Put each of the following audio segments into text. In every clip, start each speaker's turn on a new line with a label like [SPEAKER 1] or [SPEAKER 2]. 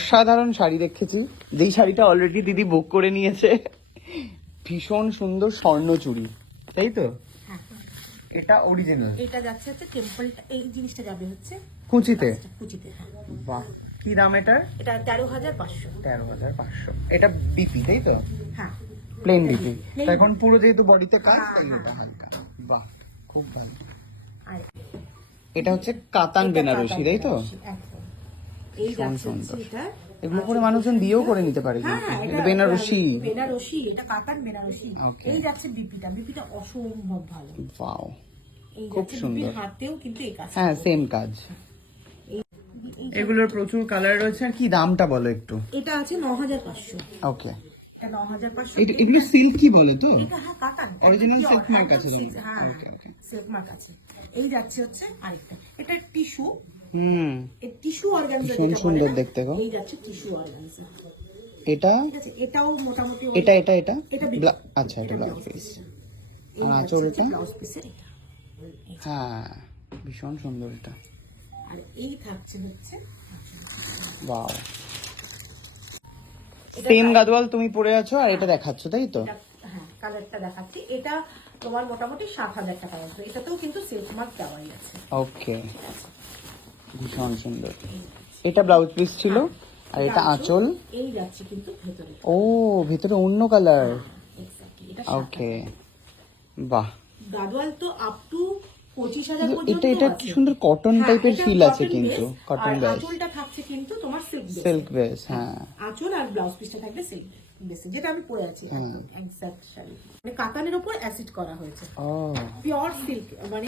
[SPEAKER 1] অসাধারণ শাড়ি দেখেছি। যেই শাড়িটা অলরেডি দিদি বুক করে নিয়েছে। ভীষণ সুন্দর স্বর্ণ চুড়ি। তাই তো? এটা অরিজিনাল
[SPEAKER 2] এটা যাচ্ছে হচ্ছে টেম্পলটা এই জিনিসটা যাবে হচ্ছে
[SPEAKER 1] কুচিতে?
[SPEAKER 2] কুচিতে।
[SPEAKER 1] বাহ কি দাম এটার?
[SPEAKER 2] এটা তেরো হাজার পাঁচশো।
[SPEAKER 1] তেরো হাজার পাঁচশো। এটা বিপি তাই তো?
[SPEAKER 2] হ্যাঁ।
[SPEAKER 1] প্লেন বিপি এখন পুরো যেহেতু বডিতে কাজ
[SPEAKER 2] হ্যাঁ,
[SPEAKER 1] তাই
[SPEAKER 2] হ্যাঁ।
[SPEAKER 1] এটা হালকা। বাহ খুব ভালো।
[SPEAKER 2] আর
[SPEAKER 1] এটা হচ্ছে কাতান বেনারসি তাই তো।
[SPEAKER 2] এই হচ্ছে এটা
[SPEAKER 1] এগুলো করে মানুষজন বিয়েও করে নিতে পারে
[SPEAKER 2] হ্যাঁ
[SPEAKER 1] কিন্তু।
[SPEAKER 2] হ্যাঁ,
[SPEAKER 1] বেনারসি।
[SPEAKER 2] বেনারসি এটা কাতান বেনারসি। এই যাচ্ছে বিপিটা। বিপিটা অসম্ভব ভালো।
[SPEAKER 1] ওয়াও খুব সুন্দর।
[SPEAKER 2] হাতেও কিন্তু এই কাজ
[SPEAKER 1] হ্যাঁ সেম কাজ। এগুলোর প্রচুর কালার রয়েছে। আর কি দামটা বলো একটু?
[SPEAKER 2] এটা আছে ন হাজার পাঁচশো।
[SPEAKER 1] ওকে
[SPEAKER 2] এটা ন হাজার পাঁচশো
[SPEAKER 1] এগুলো সিল্ক কি বলে তো?
[SPEAKER 2] এটা হ্যাঁ কাতান
[SPEAKER 1] mark
[SPEAKER 2] একদম
[SPEAKER 1] আছে
[SPEAKER 2] হ্যাঁ. সিল্ক মার্ক আছে। এই যাচ্ছে হচ্ছে আরেকটা। এটা টিস্যু।
[SPEAKER 1] হুম।
[SPEAKER 2] টিস্যু অর্গানজা
[SPEAKER 1] ভীষণ সুন্দর দেখতে গো।
[SPEAKER 2] এই যাচ্ছে টিস্যু অর্গানজা
[SPEAKER 1] এটা?
[SPEAKER 2] এটাও মোটামুটি
[SPEAKER 1] এটা এটা এটা? আচ্ছা এটা ব্লাউজ পিস আর আঁচলটা?
[SPEAKER 2] blouse এটা।
[SPEAKER 1] হ্যাঁ ভীষণ সুন্দর এটা।
[SPEAKER 2] আর এই থাকছে হচ্ছে
[SPEAKER 1] ওয়াও সেম গাদওয়াল তুমি পরে আছো আর এটা দেখাচ্ছ তাই তো?
[SPEAKER 2] হ্যাঁ কালারটা দেখাচ্ছি। এটা তোমার মোটামুটি সাত হাজার টাকা আসবে এটাতেও কিন্তু সেলফ মার্ক দেওয়াই আছে।
[SPEAKER 1] ওকে ভীষণ সুন্দর। এটা ব্লাউজ পিস ছিল আর এটা আঁচল। ও ভেতরে অন্য কালার ওকে বাহ।
[SPEAKER 2] গাদওয়াল তো আপ টু
[SPEAKER 1] এটা এটা কি সুন্দর কটন
[SPEAKER 2] হ্যাঁ,
[SPEAKER 1] টাইপের ফিল আছে কিন্তু কটন
[SPEAKER 2] আর
[SPEAKER 1] ব্যাস
[SPEAKER 2] আঁচলটা থাকছে কিন্তু তোমার সিল্ক
[SPEAKER 1] সিল্ক বেস হ্যাঁ
[SPEAKER 2] আঁচল আর ব্লাউজ পিসটা থাকবে সিল্ক বেসে যেটা আমি পরে আছি এক্সাক্ট শাড়ি। মানে কাতানের উপর অ্যাসিড করা হয়েছে। পিওর সিল্ক মানে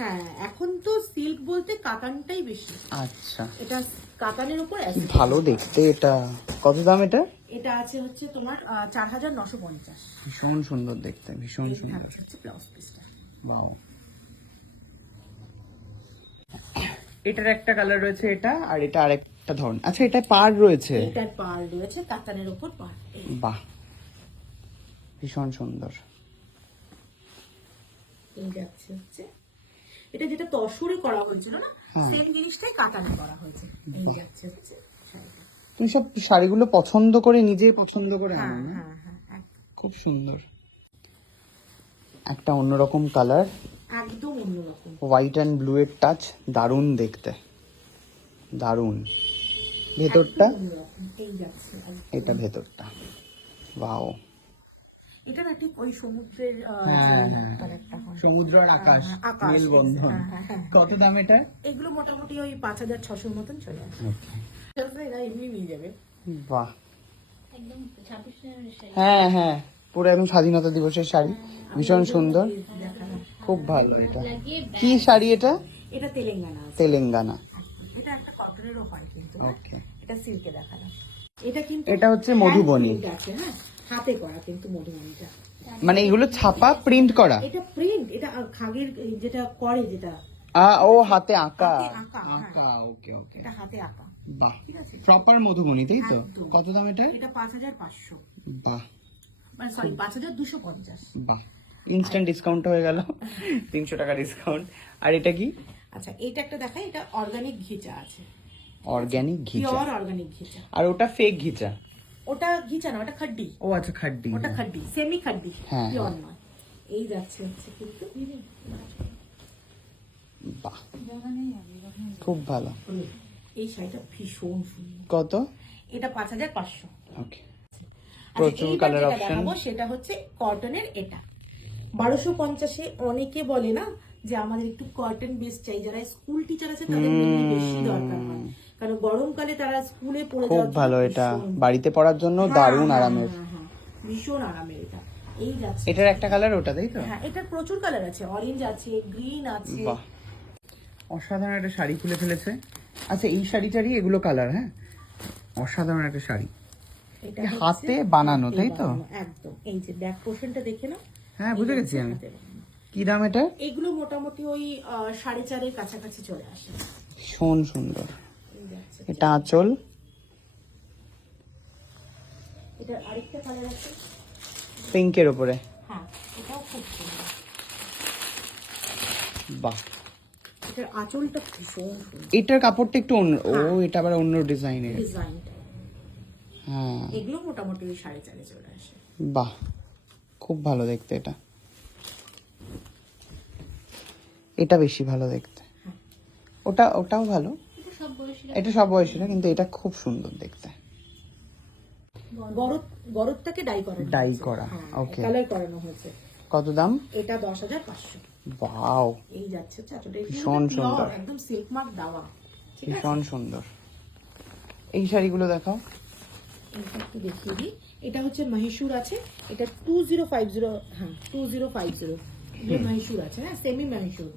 [SPEAKER 2] হ্যাঁ এখন তো সিল্ক বলতে কাতানটাই বেশি।
[SPEAKER 1] আচ্ছা।
[SPEAKER 2] এটা কাতানের উপর অ্যাসিড
[SPEAKER 1] ভালো দেখতে এটা। কত দাম এটা?
[SPEAKER 2] এটা আছে হচ্ছে তোমার চার হাজার নশো পঞ্চাশ।
[SPEAKER 1] ভীষণ সুন্দর দেখতে ভীষণ সুন্দর।
[SPEAKER 2] হচ্ছে ব্লাউজ পিসটা
[SPEAKER 1] বাও এটার একটা কালার রয়েছে এটা আর এটা আরেকটা ধরন। আচ্ছা এটা পার রয়েছে?
[SPEAKER 2] এটার পার রয়েছে কাতানের উপর পার
[SPEAKER 1] বাহ ভীষণ সুন্দর।
[SPEAKER 2] এই যাচ্ছে হচ্ছে। এটা যেটা তসরে করা হয়েছিল না
[SPEAKER 1] হ্যাঁ।
[SPEAKER 2] সেম জিনিসটাই কাতানে করা হয়েছে। এই যাচ্ছে হচ্ছে
[SPEAKER 1] তুমি সব শাড়িগুলো পছন্দ করে নিজে পছন্দ করে
[SPEAKER 2] হ্যাঁ
[SPEAKER 1] আনো না?
[SPEAKER 2] হ্যাঁ হ্যাঁ
[SPEAKER 1] খুব সুন্দর। একটা অন্যরকম কালার।
[SPEAKER 2] একদম অন্যরকম।
[SPEAKER 1] হোয়াইট অ্যান্ড ব্লু এর টাচ দারুণ দেখতে। দারুণ। ভেতরটা। এটা ভেতরটা। বাও
[SPEAKER 2] এটা না ঠিক ওই সমুদ্রের আহ,
[SPEAKER 1] হ্যাঁ, হ্যাঁ, সমুদ্র আর আকাশ
[SPEAKER 2] হ্যাঁ, আকাশ,
[SPEAKER 1] মেলবন্ধন।
[SPEAKER 2] হ্যাঁ, হ্যাঁ, হ্যাঁ।
[SPEAKER 1] কত দাম এটা?
[SPEAKER 2] এগুলো মোটামুটি ওই পাঁচ হাজার ছশোর মতন চলে আসে। এরা এমনি নিয়ে যাবে।
[SPEAKER 1] বাহ। হ্যাঁ হ্যাঁ। পুরো একদম স্বাধীনতা দিবসের শাড়ি। ভীষণ সুন্দর। খুব ভালো এটা। কি শাড়ি এটা?
[SPEAKER 2] এটা তেলেঙ্গানা
[SPEAKER 1] তেলেঙ্গানা।
[SPEAKER 2] হয় কিন্তু
[SPEAKER 1] ওকে
[SPEAKER 2] এটা সিল্কে দেখালাম। এটা কিন্তু
[SPEAKER 1] এটা হচ্ছে মধুবনী।
[SPEAKER 2] আছে হ্যাঁ। হাতে করা কিন্তু মধুবনীটা।
[SPEAKER 1] মানে এগুলো ছাপা প্রিন্ট করা?
[SPEAKER 2] এটা প্রিন্ট এটা খাগের যেটা করে যেটা।
[SPEAKER 1] আ, ও হাতে আঁকা।
[SPEAKER 2] আঁকা, হ্যাঁ।
[SPEAKER 1] আঁকা ওকে ওকে
[SPEAKER 2] এটা হাতে আঁকা।
[SPEAKER 1] বাহ। প্রপার মধুবনী তাই তো? কত দাম এটা
[SPEAKER 2] এটা পাঁচ হাজার পাঁচশো।
[SPEAKER 1] বাহ।
[SPEAKER 2] মানে সরি পাঁচ হাজার দুশো পঞ্চাশ।
[SPEAKER 1] বাহ। ইনস্ট্যান্ট ডিসকাউন্ট হয়ে গেল। তিনশো টাকা ডিসকাউন্ট আর এটা কি?
[SPEAKER 2] আচ্ছা এটা একটা দেখাই এটা অর্গানিক ঘিচা আছে।
[SPEAKER 1] অর্গ্যানিক ঘিচা
[SPEAKER 2] পিওর অর্গানিক ঘিচা
[SPEAKER 1] আর ওটা ফেক ঘিচা
[SPEAKER 2] ওটা ঘিচা না ওটা খাড্ডি।
[SPEAKER 1] ও আচ্ছা খাড্ডি।
[SPEAKER 2] ওটা খাড্ডি সেমি খাড্ডি
[SPEAKER 1] হ্যাঁ,
[SPEAKER 2] পিওর নয়। এই যাচ্ছে হচ্ছে কিন্তু।
[SPEAKER 1] বাহ। খুব ভালো।
[SPEAKER 2] এই শাড়িটা ভীষণ সুন্দর।
[SPEAKER 1] কত?
[SPEAKER 2] এটা পাঁচ হাজার পাঁচশো।
[SPEAKER 1] ওকে
[SPEAKER 2] আচ্ছা,
[SPEAKER 1] প্রচুর কালার অপশন
[SPEAKER 2] সেটা হচ্ছে কটনের এটা। বারোশো পঞ্চাশে অনেকে বলে না যে আমাদের একটু কটন বেস চাই যারা স্কুল টিচার আছে তাদের বেশি দরকার হয়। কারণ গরমকালে তারা স্কুলে পড়ে
[SPEAKER 1] খুব ভালো এটা। বাড়িতে পড়ার জন্য
[SPEAKER 2] হ্যাঁ,
[SPEAKER 1] দারুণ
[SPEAKER 2] হ্যাঁ,
[SPEAKER 1] আরামের।
[SPEAKER 2] হ্যাঁ, ভীষণ আরামের এটা। এই যাচ্ছে
[SPEAKER 1] এটার একটা কালার ওটা তাই তো?
[SPEAKER 2] হ্যাঁ এটার প্রচুর কালার আছে। অরেঞ্জ আছে গ্রিন আছে।
[SPEAKER 1] অসাধারণ একটা শাড়ি খুলে ফেলেছে। আচ্ছা এই শাড়িটারই এগুলো কালার হ্যাঁ? অসাধারণ একটা শাড়ি।
[SPEAKER 2] এটা
[SPEAKER 1] হাতে বানানো, তাই তো?
[SPEAKER 2] একদম। এই যে ব্যাক পোর্শনটা দেখে না
[SPEAKER 1] হ্যাঁ বুঝে গেছি আমি। কি দাম এটা?
[SPEAKER 2] এগুলো মোটামুটি ওই সাড়ে চারের কাছাকাছি চলে আসে।
[SPEAKER 1] ভীষণ সুন্দর। এটা আঁচল। পিঙ্কের ওপরে
[SPEAKER 2] হ্যাঁ
[SPEAKER 1] বাহ।
[SPEAKER 2] এটার আঁচলটা ভীষণ
[SPEAKER 1] এটার কাপড়টা একটু অন্য ও এটা আবার অন্য ডিজাইনের। হ্যাঁ।
[SPEAKER 2] এগুলো মোটামুটি সাড়ে চারে চলে আসে।
[SPEAKER 1] বাহ। খুব ভালো দেখতে এটা। এটা বেশি ভালো দেখতে। ওটা ওটাও ভালো। এটা সব বয়সীরা কিন্তু এটা খুব সুন্দর দেখতে।
[SPEAKER 2] গরদ গরদটাকে ডাই করানো
[SPEAKER 1] ডাই করা,
[SPEAKER 2] হ্যাঁ, কালার করানো হয়েছে।
[SPEAKER 1] কত দাম?
[SPEAKER 2] এটা দশ হাজার পাঁচশো।
[SPEAKER 1] বাও
[SPEAKER 2] এই যাচ্ছে
[SPEAKER 1] ভীষণ সুন্দর।
[SPEAKER 2] একদম সিল্ক মার্ক দেওয়া।
[SPEAKER 1] ভীষণ সুন্দর। এই শাড়িগুলো দেখাও।
[SPEAKER 2] এটা একটু দেখিয়ে দিই। এটা হচ্ছে মহীশূর আছে। এটা টু জিরো ফাইভ জিরো হ্যাঁ two zero five zero Mysore আছে হ্যাঁ সেমি মহীশূর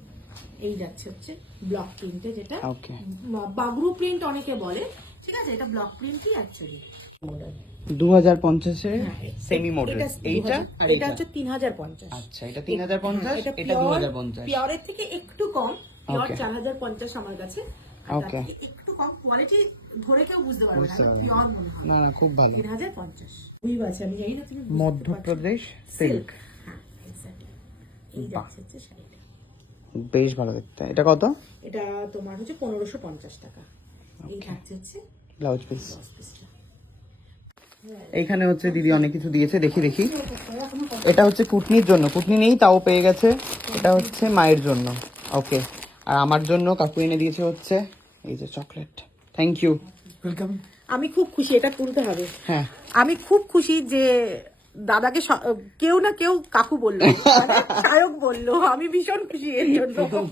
[SPEAKER 2] এই যাচ্ছে হচ্ছে ব্লক প্রিন্টে যেটা
[SPEAKER 1] ওকে
[SPEAKER 2] বা- বাবরু প্রিন্ট অনেকে বলে ঠিক আছে? এটা ব্লক প্রিন্টই অ্যাকচুয়ালি মডেল
[SPEAKER 1] দু হাজার
[SPEAKER 2] হ্যাঁ,
[SPEAKER 1] সেমি মডেল এইটা? আর
[SPEAKER 2] এটা হচ্ছে তিন হাজার পঞ্চাশ।
[SPEAKER 1] আচ্ছা এটা তিন হাজার পঞ্চাশ
[SPEAKER 2] হ্যাঁ,
[SPEAKER 1] এটা দু হাজার পঞ্চাশ।
[SPEAKER 2] পিওরের থেকে একটু কম পিওর
[SPEAKER 1] Okay.
[SPEAKER 2] চার হাজার পঞ্চাশ আমার কাছে। আর তার
[SPEAKER 1] Okay.
[SPEAKER 2] থেকে একটু কম কোয়ালিটি ধরে কেউ বুঝতে পারবে না
[SPEAKER 1] বুঝতে পারবে না।
[SPEAKER 2] পিওর মনে হয়।
[SPEAKER 1] না না খুব ভালো।
[SPEAKER 2] তিন হাজার পঞ্চাশ আমি জানি না তুমি
[SPEAKER 1] মধ্যপ্রদেশ সিল্ক
[SPEAKER 2] হ্যাঁ. এই যাচ্ছে শাড়িটা।
[SPEAKER 1] বেশ ভালো দেখতে। এটা কত?
[SPEAKER 2] এটা তোমার হচ্ছে পনেরোশো পঞ্চাশ টাকা। এই থাকছে হচ্ছে
[SPEAKER 1] ব্লাউজ পিস এইখানে হচ্ছে দিদি অনেক কিছু দিয়েছে দেখি দেখি। এটা হচ্ছে কুটনির জন্য। কুটনি নেই তাও পেয়ে গেছে। এটা হচ্ছে মায়ের জন্য। ওকে আর আমার জন্য কাকু এনে দিয়েছে হচ্ছে এই যে চকলেট। থ্যাংক ইউ ওয়েলকাম
[SPEAKER 2] আমি খুব খুশি এটা তুলতে হবে।
[SPEAKER 1] হ্যাঁ।
[SPEAKER 2] আমি খুব খুশি যে দাদাকে কেউ না কেউ কাকু বলল। মানে সায়ক বলল। আমি ভীষণ খুশি এর জন্য।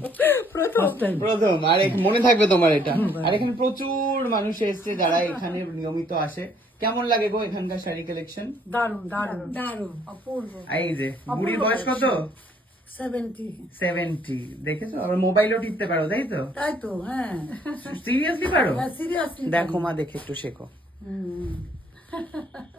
[SPEAKER 2] প্রথম।
[SPEAKER 1] প্রথম। আর এক- মনে থাকবে তোমার এটা। আর এখানে প্রচুর মানুষ এসছে যারা এখানে নিয়মিত আসে। কেমন লাগে গো এখানকার শাড়ি কালেকশন
[SPEAKER 3] দারুণ দারুণ।
[SPEAKER 2] দারুণ।
[SPEAKER 3] অপূর্ব।
[SPEAKER 1] এই যে বুড়ির বয়স কত?
[SPEAKER 3] সেভেন্টি
[SPEAKER 1] সেভেন্টি দেখেছ? মোবাইলও টিপতে পারো তাই তো?
[SPEAKER 3] তাই তো হ্যাঁ।
[SPEAKER 1] সিরিয়াসলি পারো?
[SPEAKER 3] সিরিয়াসলি
[SPEAKER 1] দেখো মা দেখে একটু শেখো।